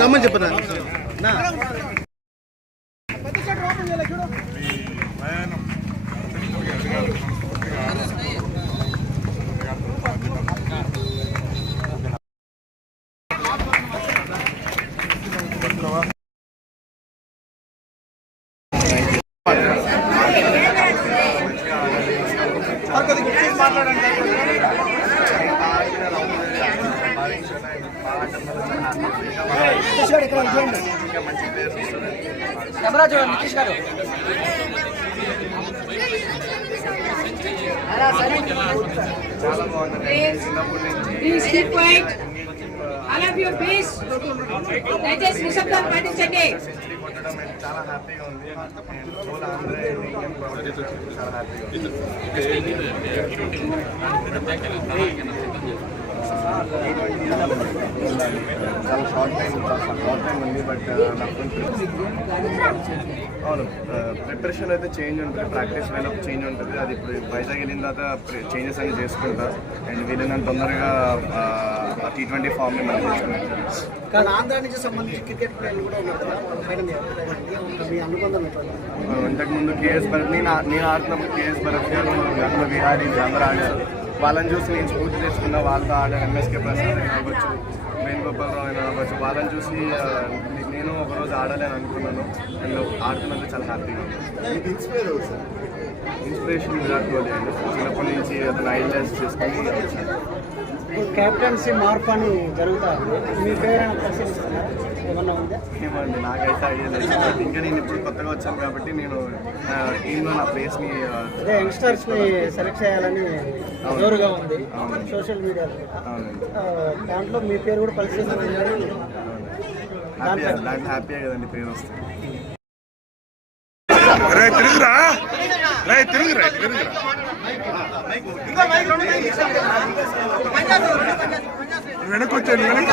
రమ్మని చెప్పరా నా కెమెరా చూడండి నితీష్ గారు చాలా బాగుందండి please keep quiet all of you please దయచేసి నిశ్శబ్దాన్ని పాటించండి చాలా హ్యాపీగా ఉంది హోల్ ఆంధ్ర చాలా హ్యాపీగా ఉంది చాలా షార్ట్ టైం షార్ట్ టైం ఉంది బట్ అవును ప్రిపరేషన్ అయితే చేంజ్ ఉంటుంది ప్రాక్టీస్ వేలో చేంజ్ ఉంటుంది. అది ఇప్పుడు వైజాగ్ వెళ్ళిన తర్వాత చేంజెస్ అన్ని చేసుకుంటా. అండ్ వీళ్ళని తొందరగా టీ ట్వంటీ ఫామ్ని మనం తెచ్చుకుంటాం కానీ ఆంధ్ర నుంచి సంబంధించి క్రికెట్ ప్లేయర్లు కూడా ఉన్నారు కదా మేడం మీ అనుబంధం ఎటువంటి ఇంతకు ముందు కేఎస్ భరత్ నేను నేను ఆడుతున్నప్పుడు కేఎస్ భరత్ గారు గంగ విహారీ అందరూ ఆడారు. వాళ్ళని చూసి నేను స్ఫూర్తి తెచ్చుకున్నా వాళ్ళతో ఆడారు ఎంఎస్కే ప్రసాద్ అయినా అవ్వచ్చు వేణుగోపాలరావు అయినా అవ్వచ్చు వాళ్ళని చూసి నేను ఒకరోజు ఆడాలని అనుకున్నాను. అండ్ ఆడుతున్నందుకు చాలా హ్యాపీగా ఉంది. ఇన్స్పిరేషన్ విరాట్ కోహ్లీ అండి. చిన్నప్పటి నుంచి అతను ఐడియలైజ్ చేసుకొని. కెప్టెన్సీ మార్పు అని జరుగుతా ఉంది. మీ ఉందా ఏమండి నాకైతే ఐడియా లేదు. ఇంకా నేను ఇప్పుడు కొత్తగా వచ్చాను కాబట్టి నేను నా టీంలో నా ప్లేస్ని అదే యంగ్స్టర్స్ని సెలెక్ట్ చేయాలని జోరుగా ఉంది. సోషల్ మీడియాలో. దాంట్లో మీ పేరు కూడా హ్యాపీ దాంట్లో. హ్యాపీగా కదండి పేరు వస్తుంది రే తిరుగురా. రే తిరుగురా తిరుగురా. వెనకొచ్చాను వెనక